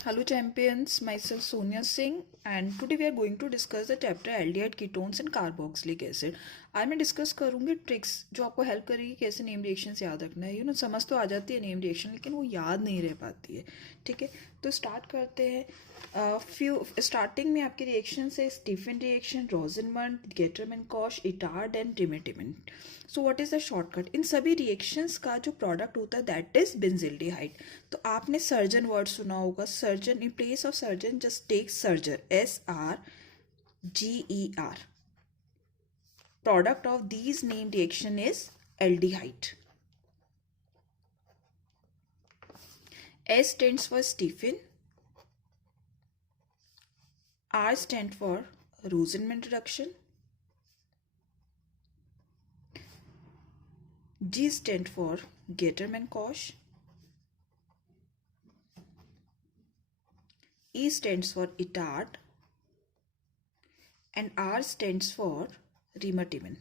Hello champions, myself Sonia Singh and today we are going to discuss the chapter aldehyde ketones and carboxylic acid. आज मैं discuss करूंगी tricks जो आपको help करेगी कैसे name reactions याद रखना है। समझ तो आ जाती है नेम रिएक्शन लेकिन वो याद नहीं रह पाती है। ठीक है, तो स्टार्ट करते हैं। फ्यू स्टार्टिंग में आपके रिएक्शन है Stephen reaction, Rosenmund, Gattermann Koch, Etard and ट्रिमेटिमेंट। So what is the shortcut? इन सभी रिएक्शंस का जो प्रोडक्ट होता है दैट इज बेंजिल्डिहाइड। तो आपने सर्जन वर्ड सुना होगा। Surgeon, in place of surgeon just take surger, SRGER। Product of these named reaction is aldehyde. S stands for Stephen, R stands for Rosenman reduction, G stands for Getterman-Koch, E stands for Itard, and R stands for Rimertimin.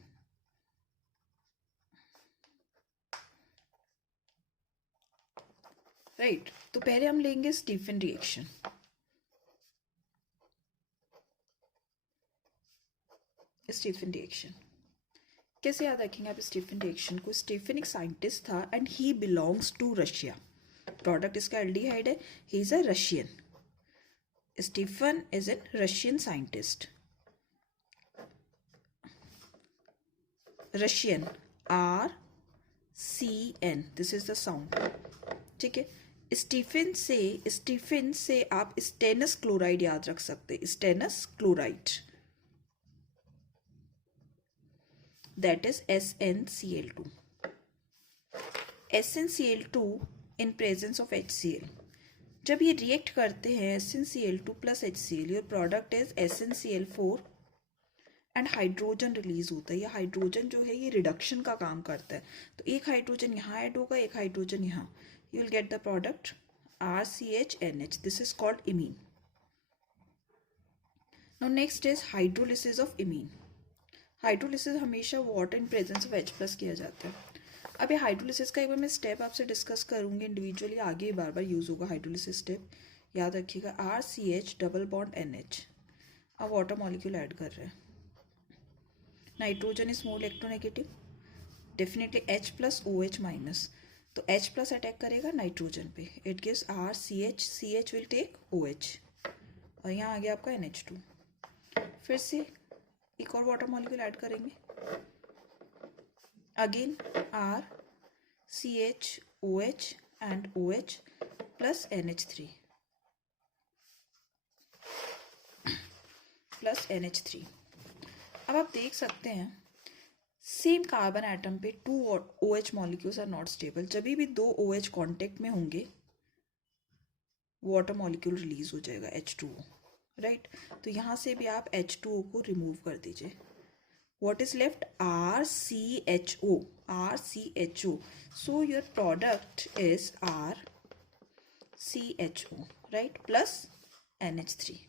Right, तो पहले हम लेंगे Stephen reaction. Stephen reaction कैसे याद रखेंगे आप Stephen reaction को? Stephen एक साइंटिस्ट था and he belongs to Russia. Product इसका एल्डिहाइड है। He is a Russian. Stephen is an Russian scientist. Russian, RCN, this is the sound. ठीक है, स्टीफन से आप स्टेनस क्लोराइड याद रख सकते। Stannous chloride, that is SnCl2। SnCl2 in presence of HCl, जब ये रिएक्ट करते हैं SnCl2 plus HCl, your product is SnCl4 and hydrogen release होता है। ये हाइड्रोजन जो है ये रिडक्शन का काम करता है। तो एक हाइड्रोजन यहाँ ऐड होगा, एक हाइड्रोजन यहाँ, you will get the product RCHNH। This is called imine. Now next is hydrolysis of imine. Hydrolysis हमेशा water in presence of H+ किया जाता है। अब ये हाइड्रोलिसिस का एक बार मैं स्टेप आपसे डिस्कस करूंगी इंडिविजुअली, आगे बार बार यूज होगा हाइड्रोलिसिस स्टेप, याद रखिएगा। RCH डबल बॉन्ड NH, अब वाटर मॉलिक्यूल ऐड कर रहे हैं। Nitrogen is more electronegative, definitely H+ OH minus, तो H+ अटैक करेगा नाइट्रोजन पे, it gives RCH, CH will take OH और यहाँ आ गया आपका NH2। फिर से एक और वाटर मॉलिक्यूल ऐड करेंगे, again RCH OH and OH plus NH3 plus NH3। अब आप देख सकते हैं सेम कार्बन एटम पे 2 OH molecules are not stable. जब भी 2 OH कांटेक्ट में होंगे वाटर मॉलिक्यूल रिलीज हो जाएगा H2O, राइट। तो यहाँ से भी आप H2O को रिमूव कर दीजिए। what is left? RCHO, RCHO. So your product is RCHO, right, plus NH3.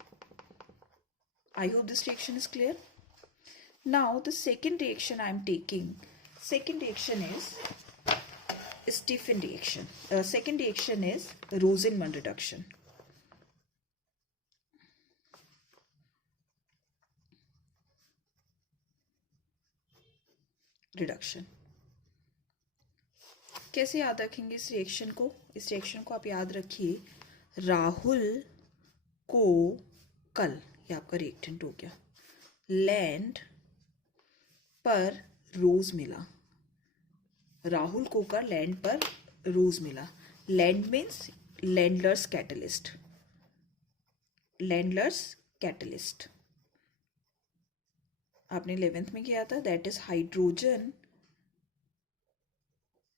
I hope this reaction is clear. Now the second reaction I am taking, second reaction is Stephen reaction. Second reaction is Rosenman reduction. Reduction कैसे याद रखेंगे इस reaction को? इस reaction को आप याद रखिए, राहुल को कल, ये आपका रिएक्टेंट हो गया, लैंड पर रोज मिला। राहुल को कर लैंड पर रोज मिला। Land means Lindlar's catalyst, Lindlar's catalyst आपने 11th में किया था। That is hydrogen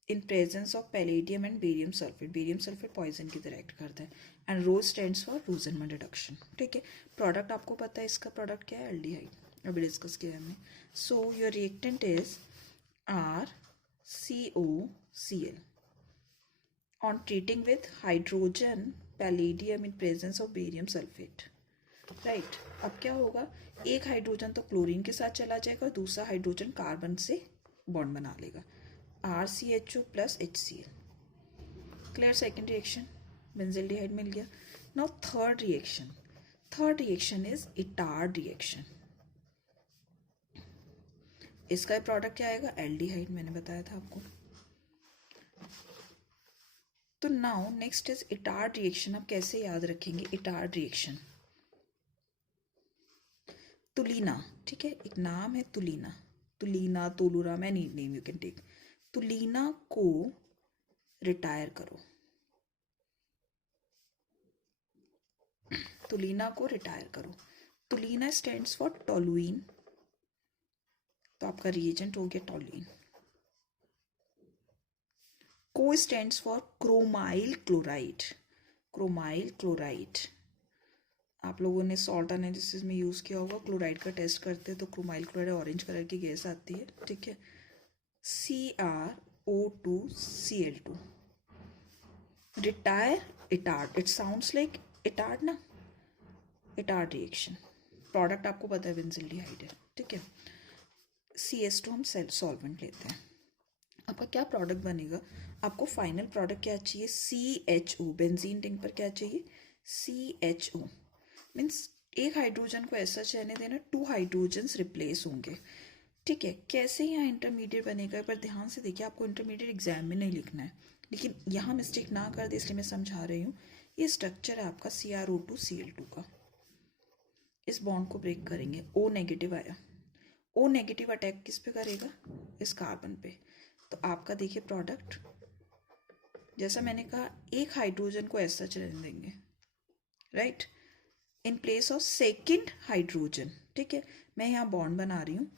in presence of palladium and barium sulphate. Barium sulphate poison की तरह एक्ट करता है and rose stands for Rosenmund reduction. ठीक है, प्रोडक्ट आपको पता है, इसका प्रोडक्ट क्या है? एल्डिहाइड, अभी डिस्कस किया हमने। So your reactant is RCOCl on treating with hydrogen palladium in presence of barium sulphate, right. अब क्या होगा, एक हाइड्रोजन तो क्लोरीन के साथ चला जाएगा, दूसरा हाइड्रोजन कार्बन से बॉन्ड बना लेगा, RCHO plus HCl। Clear? Second reaction benzaldehyde मिल गया। Now third reaction. Third reaction is Itard reaction. इसका प्रोडक्ट क्या आएगा? एल्डिहाइड, मैंने बताया था आपको. तो now next is Etard reaction. आप कैसे याद रखेंगे इटार्ड रिएक्शन? तुलीना, ठीक है, एक नाम है तुलीना. तुलीना, तोलुरा, many name you can take. तुलीना को रिटायर करो. तुलीना को रिटायर करो. तुलीना स्टैंड्स फॉर टोलुइन, तो आपका रिएजेंट हो गया टोलुइन. को stands for chromyl chloride. Chromyl chloride आप लोगों ने सॉल्ट एनालिसिस में यूज़ किया होगा. क्लोराइड का टेस्ट करते हैं तो क्रोमाइल क्लोराइड ऑरेंज कलर की गैस आती है, ठीक है. CrO2Cl2. Retire Etard, it sounds like Etard ना. Etard reaction. प्रोडक्ट आपको पता है बेंजिल्डिहाइड है, ठीक है. CS2 हम सॉल्वेंट लेते हैं. आपका क्या प्रोडक्ट बनेगा? आपको फाइनल प्रोडक्ट क्या चाहिए? CHO. बेंजीन रिंग पर क्या चाहिए? CHO. मीन्स एक हाइड्रोजन को ऐसा चलने देना, 2 हाइड्रोजन्स रिप्लेस होंगे, ठीक है. कैसे यहाँ इंटरमीडिएट बनेगा? पर ध्यान से देखिए, आपको इंटरमीडिएट एग्जाम में नहीं लिखना है, लेकिन यहाँ मिस्टेक ना कर दे इसलिए मैं समझा रही हूँ. ये स्ट्रक्चर है आपका CrO2Cl2 का. इस बॉन्ड को ब्रेक करेंगे, O नेगेटिव आया. O नेगेटिव अटैक किस पे करेगा? इस कार्बन पे. तो आपका देखिए प्रोडक्ट, जैसा मैंने कहा, एक हाइड्रोजन को ऐसा चलने देंगे, right, in place of second hydrogen, ठीक है. मैं यहाँ बॉन्ड बना रही हूँ,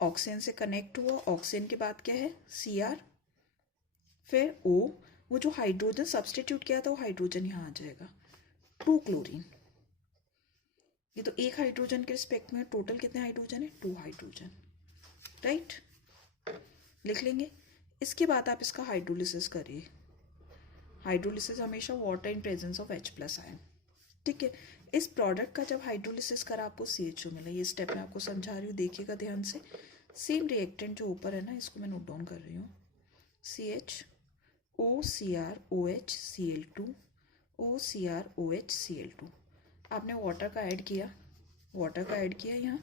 ऑक्सीजन से कनेक्ट हुआ. ऑक्सीजन के बाद क्या है? Cr, फिर O. वो जो हाइड्रोजन सब्सटीट्यूट किया था वो हाइड्रोजन यहाँ आ जाएगा, 2 क्लोरीन. ये तो एक हाइड्रोजन के रिस्पेक्ट में टोटल कितने हाइड्रोजन है? 2 हाइड्रोजन, राइट. लिख लेंगे. इसके बाद आप इसका हाइड्रोलिसिस करिए. हाइड्रोलिसिस हमेशा water in presence of H+ ion, ठीक है. इस प्रोडक्ट का जब हाइड्रोलिसिस करा आपको CHO मिला. ये स्टेप मैं आपको समझा रही हूँ, देखिएगा ध्यान से. सेम रिएक्टेंट जो ऊपर है ना, इसको मैं नोट डाउन कर रही हूँ. CHOCrOHCl2, OCrOHCl2. आपने वाटर का ऐड किया. वाटर का ऐड किया. यहाँ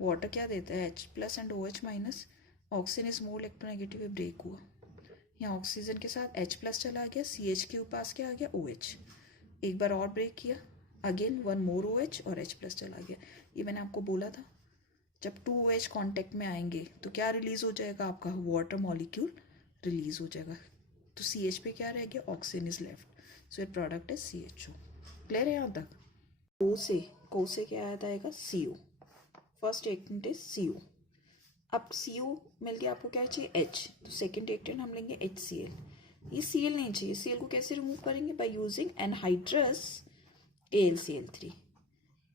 वाटर क्या देता है? H+ and OH-. Oxygen is more electronegative, break हुआ. यहाँ ऑक्सीजन के साथ H+ चला गया, CH के पास क्या आ गया? OH. एक बार और ब्रेक किया, अगेन 1 मोर OH और H+ चला गया. ये मैंने आपको बोला था, जब 2 OH कांटेक्ट में आएंगे तो क्या रिलीज हो जाएगा? आपका वाटर मॉलिक्यूल रिलीज हो जाएगा. तो CH पे क्या रह गया? Oxygen is left. सो ये प्रोडक्ट है CHO. क्लियर है यहाँ तक? को से क्या आता है? CO. First reactant is CO. अब CO मिल गया, आपको क्या चाहिए? H. तो सेकेंड रिएक्टेंट हम लेंगे HCl. ये Cl नहीं चाहिए. Cl को कैसे रिमूव करेंगे? By using anhydrous AlCl3.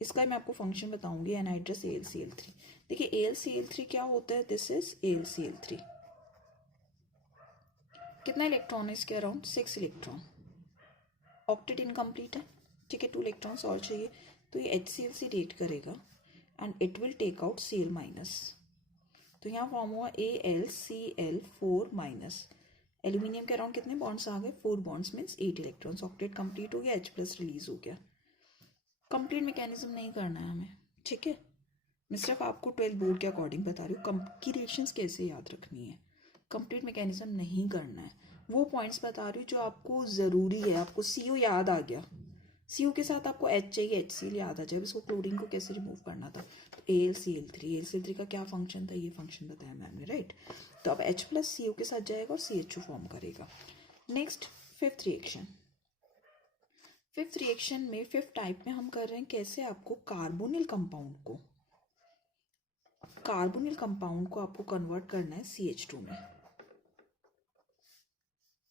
इसका मैं आपको फंक्शन बताऊंगी. Anhydrous AlCl3. देखिए AlCl3 क्या होता है? This is AlCl3. कितना इलेक्ट्रॉन है इसके? Around 6 electron. ऑक्टेट इनकम्प्लीट है, ठीक है. 2 इलेक्ट्रॉन्स और चाहिए. तो ये HCl से रिएक्ट करेगा and it will take out Cl-. तो यहाँ फॉर्म हुआ AlCl4-. एल्यूमिनियम के अराउंड कितने बॉन्ड्स आ गए? 4 bonds means 8 electrons. Octet complete हो गया, H+ रिलीज हो गया. कंप्लीट मैकेनिज्म नहीं करना है हमें, ठीक है. मैं सिर्फ आपको 12 बोर्ड के अकॉर्डिंग बता रही हूँ की रिएक्शंस कैसे याद रखनी है. कंप्लीट मैकेनिज्म नहीं करना है. वो पॉइंट्स बता रही हूँ जो आपको ज़रूरी है. आपको CO याद आ गया, CO के साथ आपको H चाहिए, HCl याद आ जाए. इसको क्लोरीन को कैसे रिमूव करना था? तो AlCl3 का क्या फंक्शन था? ये फंक्शन बताया मैम ने, राइट. तो अब H+ CO के साथ जाएगा और CHO फॉर्म करेगा. Next fifth reaction. Fifth reaction में फिफ्थ टाइप में हम कर रहे हैं कैसे? आपको कार्बोनिल कंपाउंड को आपको कन्वर्ट करना है CH2 में,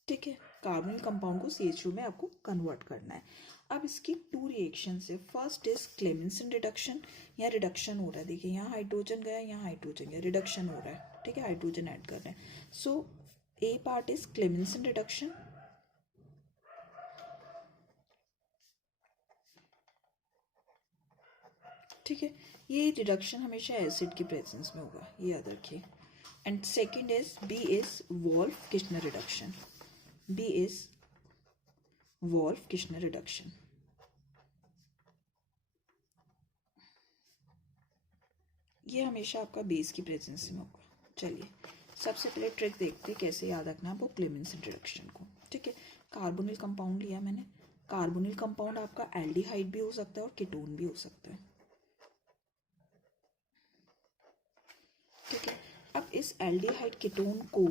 ठीक है. कार्बोनिल कंपाउंड को CH2 में आपको कन्वर्ट करना है. अब इसकी 2 रिएक्शन है. First is Clemmensen reduction. यहाँ रिडक्शन हो रहा है, देखिए यहाँ हाइड्रोजन गया, यहाँ हाइड्रोजन गया, रिडक्शन हो रहा है, ठीक है. हाइड्रोजन ऐड कर रहे हैं. सो A part is Clemmensen reduction. ठीक है. ये रिडक्शन हमेशा एसिड की प्रेजेंस में होगा, ये याद रखिए. And second is B is Wolff-Kishner reduction. B is Wolff-Kishner reduction. ये हमेशा आपका बेस की प्रेजेंस में होगा। चलिए सबसे पहले ट्रिक देखते हैं कैसे याद रखना है वो क्लेमेंस इंट्रोडक्शन को। ठीक है, कार्बोनिल कंपाउंड लिया मैंने। कार्बोनिल कंपाउंड आपका एल्डिहाइड भी हो सकता है और कीटोन भी हो सकता है। ठीक है, अब इस एल्डिहाइड कीटोन को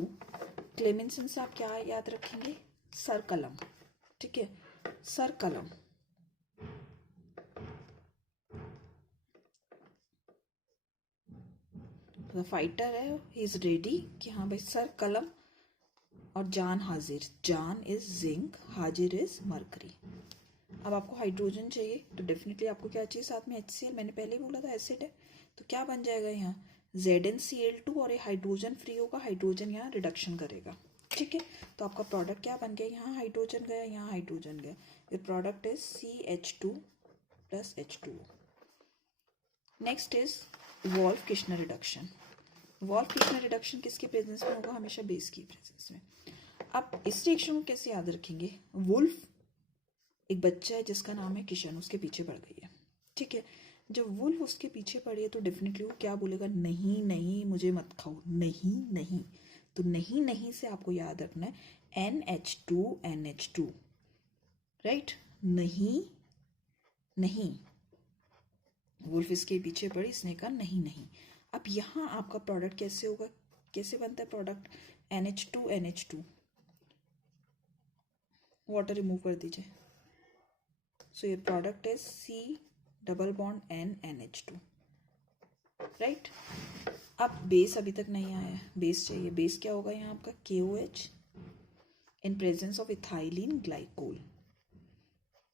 क्लेमेंसिन से आप क्या याद रखेंगे? सरकलम। ठीक है, सरकलम। द फाइटर है, ही इज रेडी कि हाँ भाई सर कलम, और जान हाजिर। जान इज जिंक, हाजिर इज मरकरी। अब आपको हाइड्रोजन चाहिए तो डेफिनेटली आपको क्या चाहिए साथ में? HCl। मैंने पहले ही बोला था एसिड है, तो क्या बन जाएगा यहाँ? ZnCl2, और ये हाइड्रोजन फ्री होगा, हाइड्रोजन यहाँ रिडक्शन करेगा। ठीक है, तो आपका प्रोडक्ट क्या बन गया? यहाँ हाइड्रोजन गया, यहाँ हाइड्रोजन गया। ये product is CH2 + H2O। Next is Wolff Kishner reduction. Wolff Kishner reduction किसके प्रेजेंस में होगा? हमेशा बेस की प्रेजेंस में। अब इस रिएक्शन को कैसे याद रखेंगे? वुल्फ एक बच्चा है जिसका नाम है किशन, उसके पीछे पड़ गई है। ठीक है, जब वुल्फ उसके पीछे पड़ी है तो डेफिनेटली वो क्या बोलेगा? नहीं नहीं मुझे मत खाओ, नहीं नहीं। तो नहीं नहीं से आपको याद रखना है NH2NH2, राइट? नहीं नहीं, वुल्फ इसके पीछे पड़ी, इसने कहा नहीं नहीं। अब यहाँ आपका प्रोडक्ट कैसे होगा? कैसे बनता है प्रोडक्ट? NH2NH2, वाटर रिमूव कर दीजिए। सो ये product is C≡N NH2, right? अब बेस अभी तक नहीं आया है, बेस चाहिए। बेस क्या होगा यहाँ आपका? KOH in presence of ethylene glycol.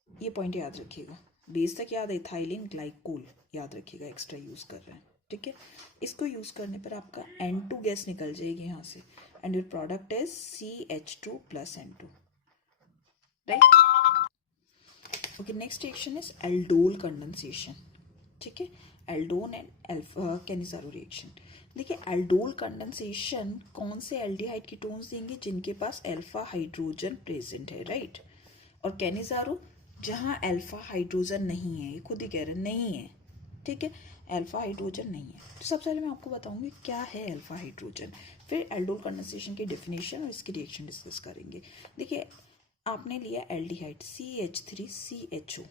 ये पॉइंट याद रखिएगा, बेस तक याद है, इथाइलिन ग्लाइकोल याद रखिएगा, एक्स्ट्रा यूज कर रहे हैं। ठीक है, इसको यूज करने पर आपका N2 गैस निकल जाएगी यहाँ से, and your product is CH2 + N2, right? Okay, next reaction is aldol condensation. ठीक है, Eldon and alpha Cannizzaro reaction. देखिए एल्डोल कंडेंसेशन कौन से एल्डिहाइड कीटोन्स देंगे? जिनके पास अल्फा हाइड्रोजन प्रेजेंट है, राइट? और कैनिजारो जहाँ अल्फा हाइड्रोजन नहीं है, ये खुद ही कह रहे हैं नहीं है। ठीक है, अल्फा हाइड्रोजन नहीं है। तो सबसे पहले मैं आपको बताऊंगी क्या है अल्फा हाइड्रोजन, फिर एल्डोल कंडेंसेशन की डेफिनेशन और इसकी रिएक्शन डिस्कस करेंगे। देखिए आपने लिया एल्डिहाइड CH3CHO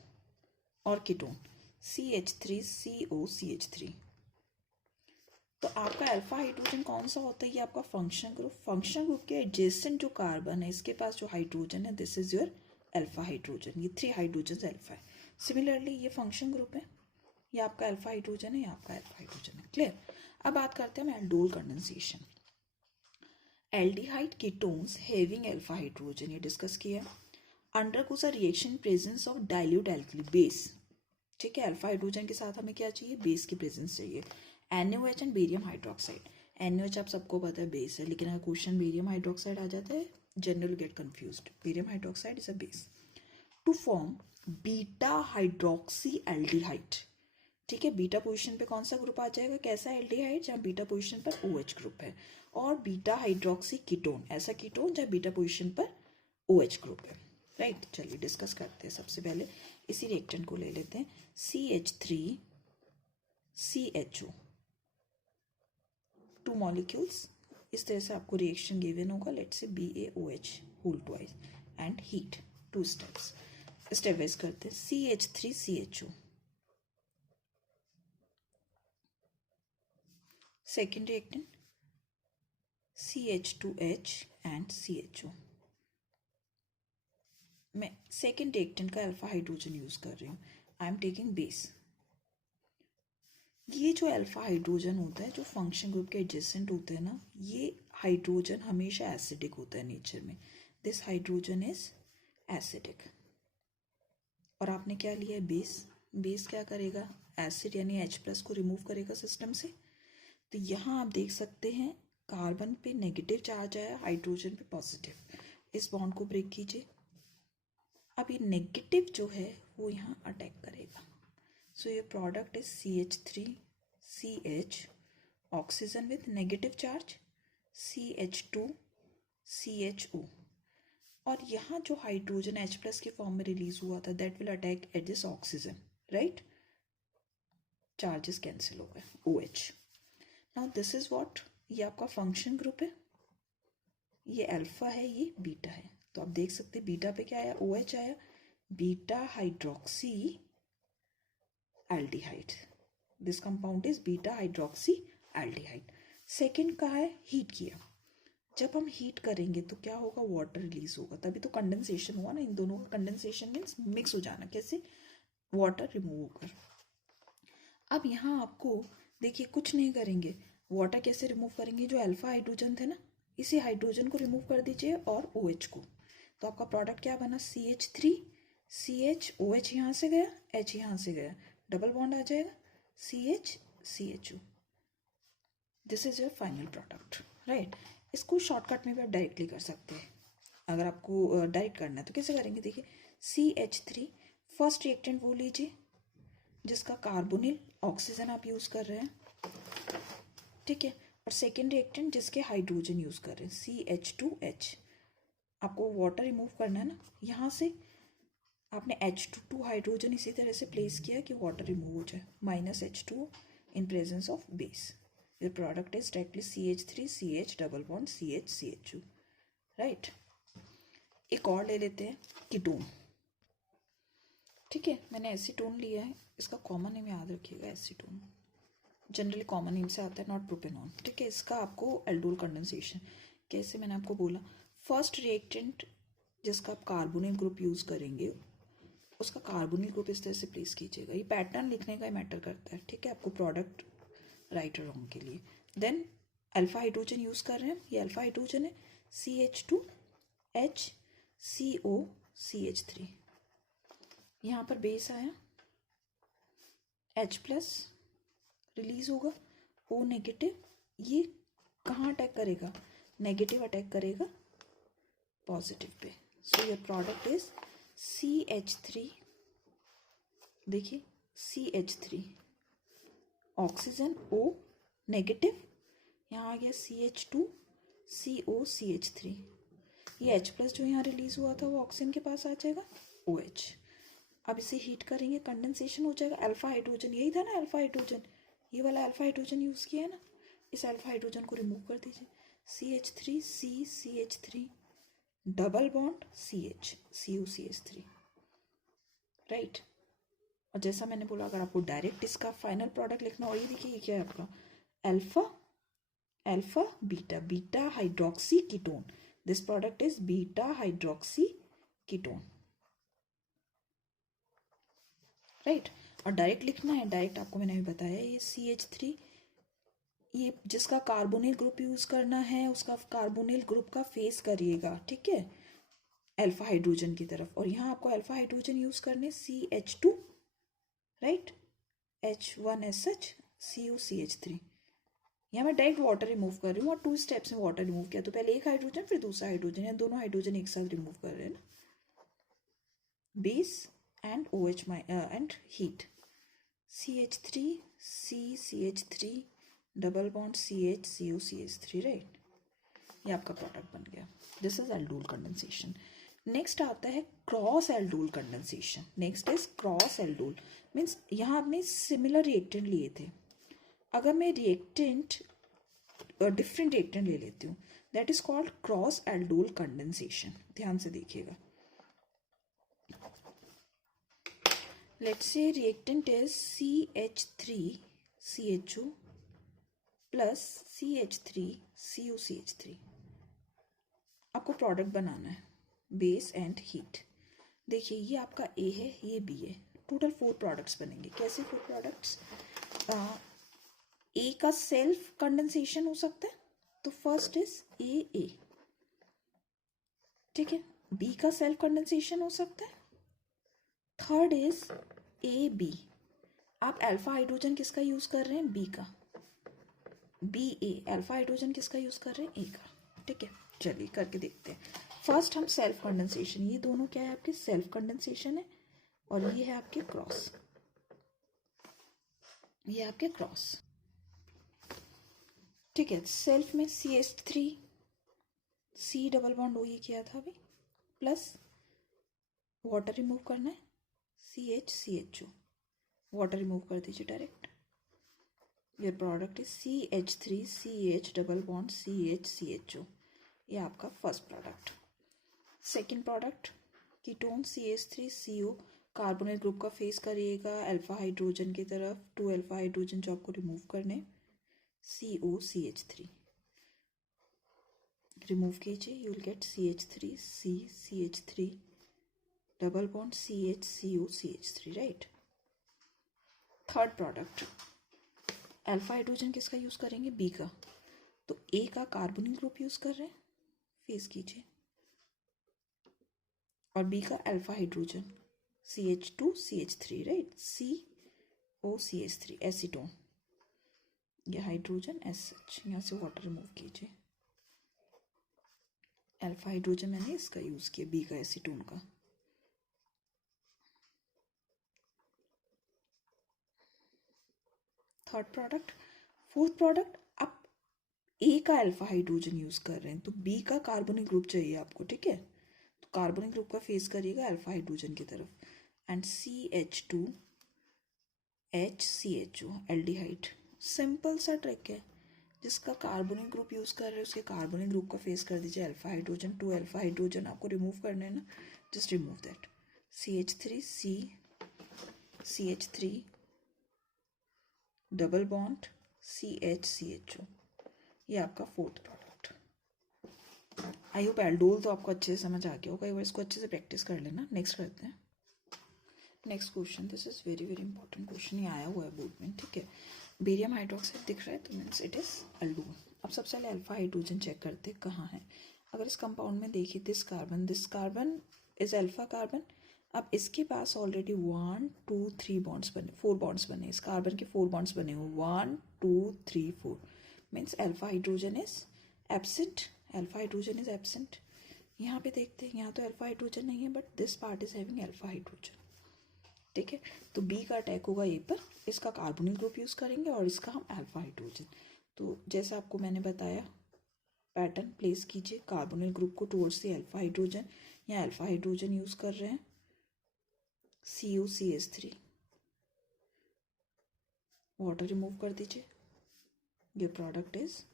और कीटोन CH3COCH3, तो आपका अल्फा हाइड्रोजन कौन सा होता है? ये आपका फंक्शन ग्रुप। फंक्शन ग्रुप के एडजेसेंट जो कार्बन है इसके पास जो हाइड्रोजन है, this is your alpha hydrogen. ये 3 हाइड्रोजन अल्फा है। सिमिलरली ये फंक्शन ग्रुप है, ये आपका अल्फा हाइड्रोजन है, ये आपका अल्फा हाइड्रोजन है। क्लियर? अब बात करते हैं हम aldol condensation. Aldehyde ketones having alpha hydrogen, ये डिस्कस किया। Undergoes a reaction presence of dilute alkali base. ठीक है, अल्फा हाइड्रोजन के साथ हमें क्या चाहिए? बेस की प्रेजेंस चाहिए। NaOH and barium hydroxide. NaOH आप सबको पता है बेस है, लेकिन अगर क्वेश्चन बेरियम हाइड्रोक्साइड आ जाता है general get confused. Barium hydroxide is a base to form beta hydroxy aldehyde. ठीक है, बीटा पोजीशन पे कौन सा ग्रुप आ जाएगा? कैसा एल्डिहाइड जहाँ बीटा पोजीशन पर OH ग्रुप है, और बीटा हाइड्रोक्सी कीटोन, ऐसा कीटोन जहाँ बीटा पोजीशन पर OH ग्रुप है, राइट? चलिए डिस्कस करते हैं। सबसे पहले इसी रिएक्टेंट को ले लेते हैं, CH3CHO, 2 मॉलिक्यूल्स। इस तरह से आपको रिएक्शन गिवन होगा, let's say BaOH whole twice and heat, 2 steps. Step wise करते हैं। CH3CHO, second reactant CH2H and CHO। मैं सेकेंड रिएक्टेंट का अल्फा हाइड्रोजन यूज कर रही हूँ। I am taking base. ये जो अल्फा हाइड्रोजन होता है, जो फंक्शन ग्रुप के एडजेसेंट होते हैं ना, ये हाइड्रोजन हमेशा एसिडिक होता है नेचर में। This hydrogen is acidic. और आपने क्या लिया है? बेस। बेस क्या करेगा? एसिड यानी H+ को रिमूव करेगा सिस्टम से। तो यहाँ आप देख सकते हैं कार्बन पे नेगेटिव चार्ज आया, हाइड्रोजन पे पॉजिटिव। इस बॉन्ड को ब्रेक कीजिए। अब ये नेगेटिव जो है वो यहाँ अटैक करेगा। सो ये product is CH3CH, oxygen with negative charge, CH2CHO, और यहाँ जो हाइड्रोजन H+ के फॉर्म में रिलीज हुआ था, that will attack at this oxygen, right? Charges cancel हो गए, OH। Now this is what, ये आपका फंक्शन ग्रुप है, ये अल्फा है, ये बीटा है। तो आप देख सकते हैं बीटा पे क्या आया, OH आया, beta hydroxy aldehyde. This compound is beta hydroxy aldehyde. Second का है हीट किया, जब हम हीट करेंगे तो क्या होगा, वाटर रिलीज होगा, तभी तो कंडेंसेशन हुआ ना। इन दोनों का कंडेंसेशन मीन्स मिक्स हो जाना, कैसे, वाटर रिमूव होकर। अब यहाँ आपको देखिए कुछ नहीं करेंगे, वाटर कैसे रिमूव करेंगे, जो अल्फा हाइड्रोजन थे ना, इसी हाइड्रोजन को रिमूव कर दीजिए और OH को, तो आपका प्रोडक्ट क्या बना, CH3, CH, OH यहाँ से गया, H यहाँ से गया, डबल बॉन्ड आ जाएगा, CH CHO। This is your final product, right. इसको शॉर्टकट में भी आप डायरेक्टली कर सकते हैं। अगर आपको डायरेक्ट करना है तो कैसे करेंगे, देखिए CH3, फर्स्ट रिएक्टेंट वो लीजिए जिसका कार्बोनिल ऑक्सीजन आप यूज़ कर रहे हैं, ठीक है, और सेकेंड रिएक्टेंट जिसके हाइड्रोजन यूज़ कर रहे हैं, CH2H। आपको वाटर रिमूव करना है ना, यहाँ से आपने H2 हाइड्रोजन इसी तरह से प्लेस किया कि वाटर रिमूव हो जाए, -H2 in presence of base. Your product is directly CH3 CH double bond CH CHO, right. एक और ले लेते हैं कीटोन, ठीक है, मैंने एसीटोन लिया है, इसका कॉमन नेम याद रखिएगा, एसीटोन जनरली कॉमन नेम से आता है, नॉट प्रोपेनॉन, ठीक है। इसका आपको एल्डोल कंडेंसेशन कैसे, मैंने आपको बोला, फर्स्ट रिएक्टेंट जिसका आप कार्बोनिल ग्रुप यूज़ करेंगे उसका कार्बोनिल ग्रुप इस तरह से प्लेस कीजिएगा, ये पैटर्न लिखने का ही मैटर करता है, ठीक है, आपको प्रोडक्ट राइट और रॉन्ग के लिए। देन अल्फा हाइड्रोजन यूज़ कर रहे हैं, ये अल्फा हाइड्रोजन है, CH2H CO CH3, यहाँ पर बेस आया, H प्लस रिलीज होगा, O नेगेटिव, ये कहाँ अटैक करेगा, नेगेटिव अटैक करेगा positive pay. So your product is CH3, देखिए CH3 ऑक्सीजन O नेगेटिव, यहाँ आ गया CH2 CO CH3, ये H प्लस जो यहाँ रिलीज हुआ था वो ऑक्सीजन के पास आ जाएगा OH। अब इसे हीट करेंगे, कंडेंसेशन हो जाएगा, अल्फा हाइड्रोजन यही था ना, अल्फा हाइड्रोजन, ये वाला अल्फा हाइड्रोजन यूज़ किया है ना, इस अल्फा हाइड्रोजन को रिमूव कर दीजिए, CH3 CH3 double bond CH CO CH3, right. और जैसा मैंने बोला, अगर आपको डायरेक्ट इसका फाइनल प्रोडक्ट लिखना हो, ये देखिए क्या है आपका, alpha alpha beta, beta hydroxy ketone, this product is beta hydroxy ketone, right. और डायरेक्ट लिखना है, डायरेक्ट आपको मैंने अभी बताया, ये CH3, ये जिसका कार्बोनिल ग्रुप यूज़ करना है उसका कार्बोनिल ग्रुप का फेस करिएगा, ठीक है, अल्फा हाइड्रोजन की तरफ, और यहाँ आपको अल्फा हाइड्रोजन यूज़ करने CH2, right, H1SH CO CH3। यहाँ मैं डायरेक्ट वाटर रिमूव कर रही हूँ और 2 स्टेप्स में वाटर रिमूव किया, तो पहले एक हाइड्रोजन फिर दूसरा हाइड्रोजन, या दोनों हाइड्रोजन एक साथ रिमूव कर रहे हैं ना, base and OH and heat, CH3 CH3 double bond CH CO CH3, right, ये आपका प्रोडक्ट बन गया। This is aldol condensation. Next आता है cross aldol condensation. Next is cross aldol, means यहाँ आपने सिमिलर रिएक्टेंट लिए थे, अगर मैं रिएक्टेंट डिफरेंट रिएक्टेंट ले लेती हूँ, that is called cross aldol condensation. ध्यान से देखिएगा, let's say reactant is CH3 CHO plus CH3 CO CH3। आपको प्रोडक्ट बनाना है, बेस एंड हीट। देखिए ये आपका A है, ये B है, टोटल 4 प्रोडक्ट्स बनेंगे। कैसे 4 प्रोडक्ट्स, A का सेल्फ कंडेंसेशन हो सकता है, तो फर्स्ट इज AA, ठीक है, B का सेल्फ कंडेंसेशन हो सकता है, थर्ड इज AB, आप अल्फा हाइड्रोजन किसका यूज कर रहे हैं, B का, BA, अल्फा हाइड्रोजन किसका यूज कर रहे हैं, A का, ठीक है। चलिए करके देखते हैं। फर्स्ट हम सेल्फ कंडेंसेशन, ये दोनों क्या है आपके, सेल्फ कंडेंसेशन है, और ये है आपके क्रॉस, ये आपके क्रॉस, ठीक है। सेल्फ में CH3 C double bond O ये किया था अभी, प्लस वाटर रिमूव करना है, CH CHO, वाटर रिमूव कर दीजिए direct, your product is CH3CH double bond CHCHO। ये आपका first product. Second product ketone CH3CO carbonyl group का फेस करिएगा अल्फा हाइड्रोजन की तरफ, 2 अल्फा हाइड्रोजन जो आपको रिमूव करने, COCH3 रिमूव कीजिए, you will gate CH3CCH3 double bond CHCOCH3, right. Third product alpha hydrogen किसका यूज़ करेंगे, बी का, तो ए का कार्बोनिल ग्रुप यूज़ कर रहे हैं, फेस कीजिए, और बी का alpha hydrogen CH2CH3, right, COCH3 acetone, ये हाइड्रोजन SH, यहाँ से वाटर रिमूव कीजिए, अल्फा हाइड्रोजन मैंने इसका यूज़ किया, बी का एसीटोन का। Third product. फोर्थ प्रोडक्ट आप ए का अल्फा हाइड्रोजन यूज़ कर रहे हैं तो बी का कार्बोनिल ग्रुप चाहिए आपको, ठीक है, तो कार्बोनिल ग्रुप का फेस करिएगा अल्फा हाइड्रोजन की तरफ, एंड CH2HCHO एल्डिहाइड। सिंपल सा ट्रिक है, जिसका कार्बोनिल ग्रुप यूज़ कर रहे हैं उसके कार्बोनिल ग्रुप का फेस कर दीजिए अल्फा हाइड्रोजन, 2 अल्फा हाइड्रोजन आपको रिमूव करना है ना, just remove that, CH3 double bond CHCHO, ये आपका fourth product. I hope aldol तो आपको अच्छे से समझ आ गया होगा, एक बार इसको अच्छे से प्रैक्टिस कर लेना। नेक्स्ट करते हैं, next question, this is very very important question, ये आया हुआ है बोर्ड में, ठीक है। बेरियम हाइड्रोक्साइड दिख रहा है तो मीन्स इट इज एल्डोल। अब सबसे पहले अल्फा हाइड्रोजन चेक करते हैं कहाँ है। अगर इस कंपाउंड में देखिए this carbon is alpha carbon. अब इसके पास ऑलरेडी 1 2 3 बॉन्ड्स बने, 4 बॉन्ड्स बने, इस कार्बन के 4 बॉन्ड्स बने हुए, 1 2 3 4, means alpha hydrogen is absent, alpha hydrogen is absent. यहाँ पे देखते हैं, यहाँ तो अल्फा हाइड्रोजन नहीं है but this part is having alpha hydrogen, ठीक है, तो बी का अटैक होगा ए पर, इसका कार्बोनिल ग्रुप यूज़ करेंगे और इसका हम अल्फा हाइड्रोजन। तो जैसा आपको मैंने बताया पैटर्न प्लेस कीजिए, कार्बोनिल ग्रुप को टुवर्ड्स द अल्फा हाइड्रोजन, या अल्फा हाइड्रोजन यूज़ कर रहे हैं, COCH3, वाटर रिमूव कर दीजिए, ये product is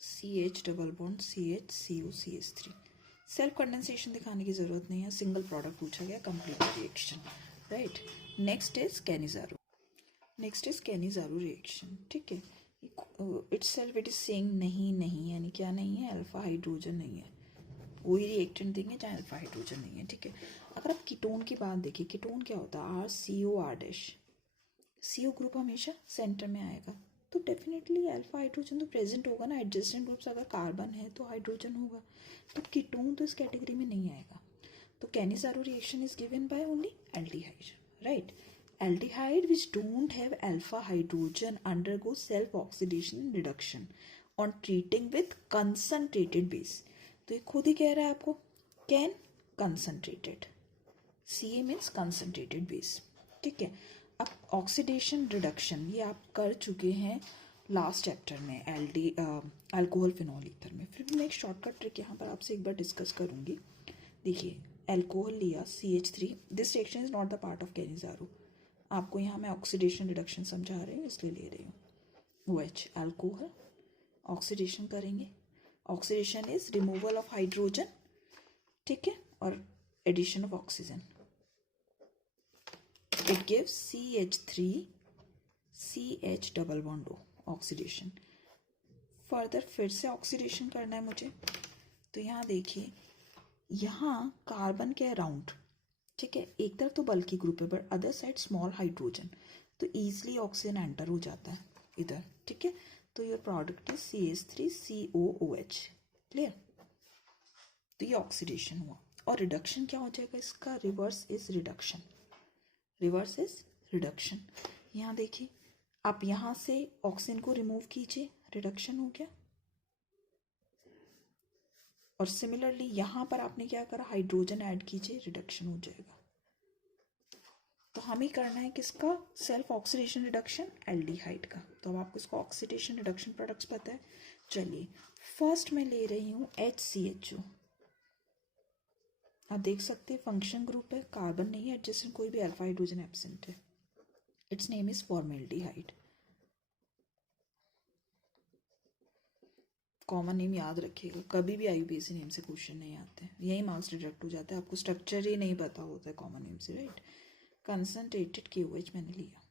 CH double bond CHCOCH3। Self condensation दिखाने की जरूरत नहीं है, सिंगल प्रोडक्ट पूछा गया, complete reaction, right. Next is Cannizzaro reaction, ठीक है। इटसेल्फ इट इज सेइंग नहीं नहीं, यानी क्या नहीं है, अल्फा हाइड्रोजन नहीं है, वही रिएक्टेंट देंगे जहाँ अल्फा हाइड्रोजन नहीं है, ठीक है। अगर आप कीटोन की बात देखिए, कीटोन क्या होता है, RCOR', CO ग्रुप हमेशा सेंटर में आएगा, तो डेफिनेटली अल्फा हाइड्रोजन तो प्रेजेंट होगा ना, एडजेसेंट ग्रुप्स अगर कार्बन है तो हाइड्रोजन होगा, तो कीटोन तो इस कैटेगरी में नहीं आएगा। तो Cannizzaro reaction is given by only aldehyde, right. Aldehyde which don't have alpha hydrogen undergo self oxidation reduction on treating with concentrated base. तो ये खुद ही कह रहा है आपको, can concentrated, CA means concentrated base, ठीक है। अब ऑक्सीडेशन रिडक्शन ये आप कर चुके हैं लास्ट चैप्टर में, अल्कोहल फिनॉल ईथर में, फिर भी मैं एक शॉर्टकट ट्रिक यहाँ पर आपसे एक बार डिस्कस करूँगी। देखिए अल्कोहल लिया CH3, this reaction is not the part of Cannizzaro, आपको यहाँ मैं ऑक्सीडेशन रिडक्शन समझा रही हूँ इसलिए ले रही हूँ। OH अल्कोहल, ऑक्सीडेशन करेंगे, oxidation is removal of hydrogen, ठीक है, और addition of oxygen, it gives CH3CH double bond O, oxidation. Further फिर से ऑक्सीडेशन करना है मुझे, तो यहाँ देखिए, यहाँ कार्बन के अराउंड, ठीक है, एक तरफ तो बल्कि ग्रुप है but other side small hydrogen, तो ईजिली ऑक्सीजन एंटर हो जाता है इधर, ठीक है। तो your product is CH3COOH, clear. तो ये ऑक्सीडेशन हुआ, और रिडक्शन क्या हो जाएगा इसका, reverse is reduction, reverse is reduction. यहाँ देखिए, आप यहाँ से ऑक्सीजन को रिमूव कीजिए, रिडक्शन हो गया, और सिमिलरली यहाँ पर आपने क्या करा, हाइड्रोजन ऐड कीजिए, रिडक्शन हो जाएगा। तो हमें करना है किसका, सेल्फ ऑक्सीडेशन रिडक्शन एल्डिहाइड का। तो अब आपको इसको ऑक्सीडेशन रिडक्शन प्रोडक्ट्स पता है। चलिए फर्स्ट मैं ले रही हूँ HCHO, आप देख सकते हैं फंक्शन ग्रुप है, कार्बन नहीं है एडजेसेंट, कोई भी अल्फा हाइड्रोजन एब्सेंट है, it's name is formaldehyde. Common name याद रखिएगा, कभी भी आईयूपीएसी नेम से क्वेश्चन नहीं आते हैं, यही मार्क्स डिडक्ट हो जाता है, आपको स्ट्रक्चर ही नहीं पता होता है कॉमन नेम से, राइट। कंसंट्रेटेड KOH मैंने लिया।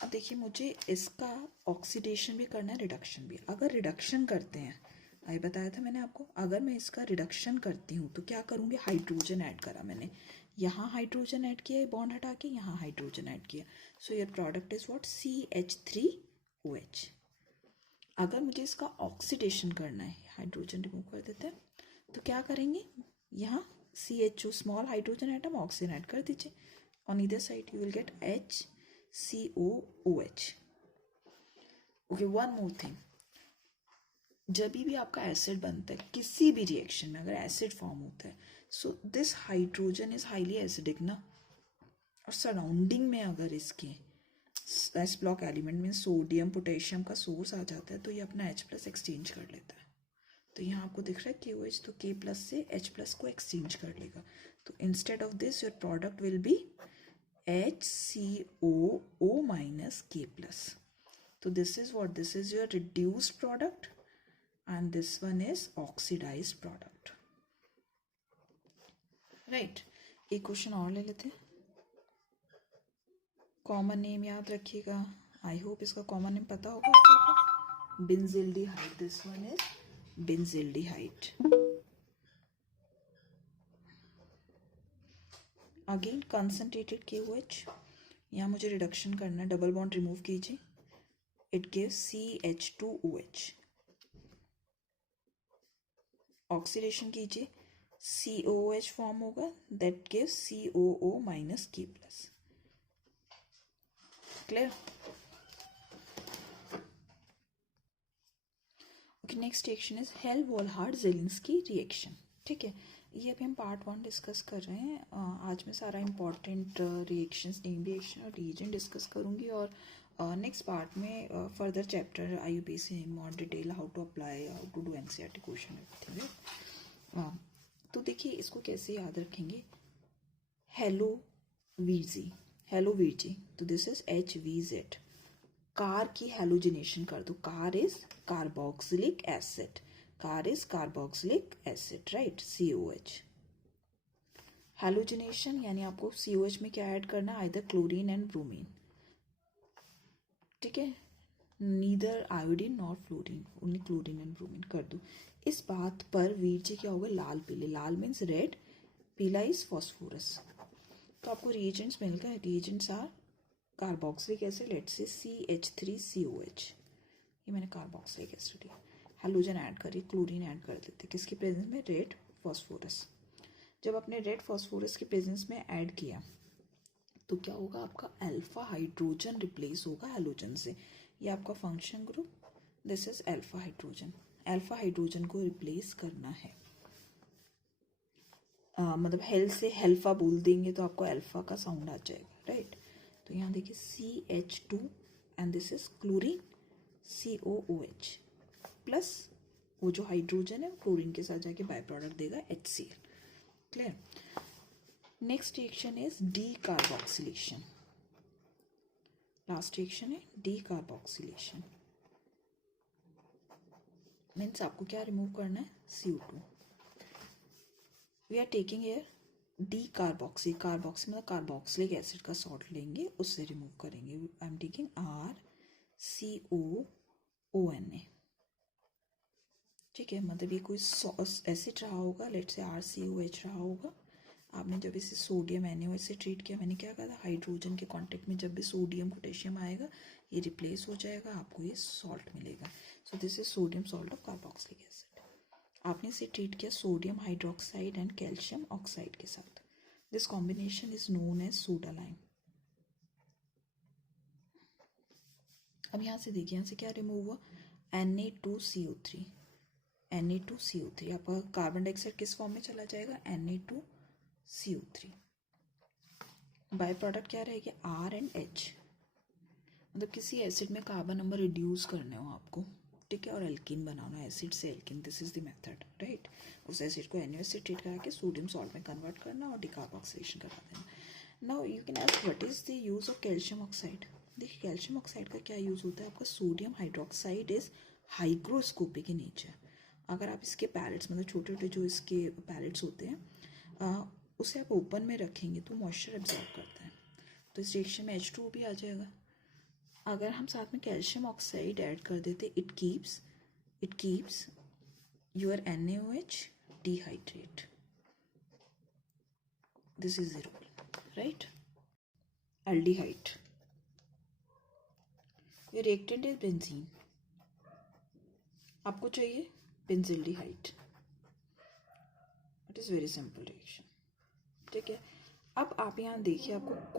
अब देखिए मुझे इसका ऑक्सीडेशन भी करना है, रिडक्शन भी। अगर रिडक्शन करते हैं, आई बताया था मैंने आपको, अगर मैं इसका रिडक्शन करती हूँ तो क्या करूँगी, हाइड्रोजन ऐड करा मैंने, यहाँ हाइड्रोजन ऐड किया, बॉन्ड हटा के यहाँ हाइड्रोजन ऐड किया, so your product is what, CH3OH। अगर मुझे इसका ऑक्सीडेशन करना है, हाइड्रोजन रिमूव कर देते हैं, तो क्या करेंगे, यहाँ CHO small hydrogen atom oxygen add कर दीजिए, on either side you will gate HCOOH। Okay, one more thing, जब भी आपका एसिड बनता है किसी भी रिएक्शन में, अगर एसिड फॉर्म होता है, so this hydrogen is highly acidic ना, और सराउंडिंग में अगर इसके एस ब्लॉक एलिमेंट में सोडियम पोटेशियम का सोर्स आ जाता है, तो ये अपना H+ एक्सचेंज कर लेता है। तो यहाँ आपको दिख रहा है KOH, तो K+ से H+ को एक्सचेंज कर लेगा, तो instead of this your product will be HCOO- K+। तो this is what, this is your reduced product and this one is oxidized product, right। एक क्वेश्चन और ले लेते हैं। कॉमन नेम याद रखिएगा, आई होप इसका कॉमन नेम पता होगा आपको, benzaldehyde. This one is benzaldehyde. Again concentrated KOH, यहाँ मुझे रिडक्शन करना है, डबल बॉन्ड रिमूव कीजिए, इट गिव्स CH2OH। ऑक्सीडेशन कीजिए, COOH फॉर्म होगा, that gives COO- K+। Clear. Okay, next reaction is Hell Volhard Zelinsky reaction. ठीक है, ये अभी हम पार्ट 1 डिस्कस कर रहे हैं। आज मैं सारा इंपॉर्टेंट रिएक्शंस, नेम रिएक्शन और रीजन डिस्कस करूँगी, और नेक्स्ट पार्ट में फर्दर चैप्टर आईयूपीएसी नेम और detail, how to apply, how to do NCERT question, everything, right. तो देखिए इसको कैसे याद रखेंगे, हेलो वीजी, हेलो वीजी, तो दिस इज HVZ। कार की हेलोजिनेशन कर दो, car is carboxylic acid, car is carboxylic acid, right, COH। Halogenation यानी आपको COH में क्या ऐड करना है, आइदर क्लोरीन एंड ब्रोमीन, ठीक है, neither iodine nor fluorine, only chlorine and bromine कर दो। इस बात पर वीर जी क्या होगा, लाल पीले, लाल मीन्स रेड, पीला इज फॉस्फोरस। तो आपको रिएजेंट्स मिल गए, reagents are carboxylic acid, let's say CH3COH, ये मैंने कार्बोक्सिलिक एसिड लिया, हेलोजन ऐड करिए, क्लोरीन ऐड कर देते, किसकी प्रेजेंस में, रेड फॉस्फोरस। जब आपने रेड फॉस्फोरस के प्रेजेंस में ऐड किया तो क्या होगा, आपका अल्फा हाइड्रोजन रिप्लेस होगा हेलोजन से, ये आपका function group, this is alpha hydrogen. Alpha hydrogen को रिप्लेस करना है, मतलब हेल से हेल्फा बोल देंगे तो आपको अल्फा का साउंड आ जाएगा, राइट। तो यहाँ देखिए CH2 and this is chlorine, COOH plus वो जो हाइड्रोजन है क्लोरीन के साथ जाके बाय प्रोडक्ट देगा HCl, clear. Next reaction is decarboxylation, last reaction है डीकार्बोक्सिलेशन, मीन्स आपको क्या रिमूव करना है, CO2। We are taking air decarboxy, carboxy मतलब कार्बोक्सिलिक एसिड का सॉल्ट लेंगे, उससे रिमूव करेंगे, आई एम टेकिंग RCOONA, ठीक है, मतलब ये कोई एसिड रहा होगा, लेट से RCOH रहा होगा। आपने जब इसे सोडियम NaOH से ट्रीट किया, मैंने क्या कहा था, हाइड्रोजन के कांटेक्ट में जब भी सोडियम पोटेशियम आएगा ये रिप्लेस हो जाएगा, आपको ये सॉल्ट मिलेगा। So this is sodium salt of carboxylic acid. आपने इसे ट्रीट किया sodium hydroxide and calcium oxide के साथ, this combination is known as soda lime. अब यहाँ से देखिए, यहाँ से क्या रिमूव हुआ, Na2CO3, Na2CO3, आपका कार्बन डाइऑक्साइड किस फॉर्म में चला जाएगा, Na2CO3। बाय प्रोडक्ट क्या रहेगी, R एंड H, मतलब किसी एसिड में कार्बन नंबर रिड्यूस करने हो आपको, ठीक है, और एल्कीन बनाना, एसिड से alkene, this is the method, right. उस एसिड को NaOH से ट्रीट करा के सोडियम सॉल्ट में कन्वर्ट करना और डिकार्बोक्सिलेशन करा देना। Now you can ask what is the use of calcium oxide. देखिए कैल्शियम ऑक्साइड का क्या यूज़ होता है. आपका sodium hydroxide is hygroscopic in nature. अगर आप इसके पैलेट्स मतलब छोटे छोटे जो इसके पैलेट्स होते हैं उसे आप ओपन में रखेंगे तो मॉइस्चर एब्जॉर्ब करता है, तो इस रिएक्शन में H2O भी आ जाएगा. अगर हम साथ में कैल्शियम ऑक्साइड ऐड कर देते it keeps your NaOH dehydrate. This is the rule, right? Aldehyde. Your reactant is benzene. आपको चाहिए benzaldehyde. It is very simple reaction. ठीक है. अब आप यहाँ देखिए आपको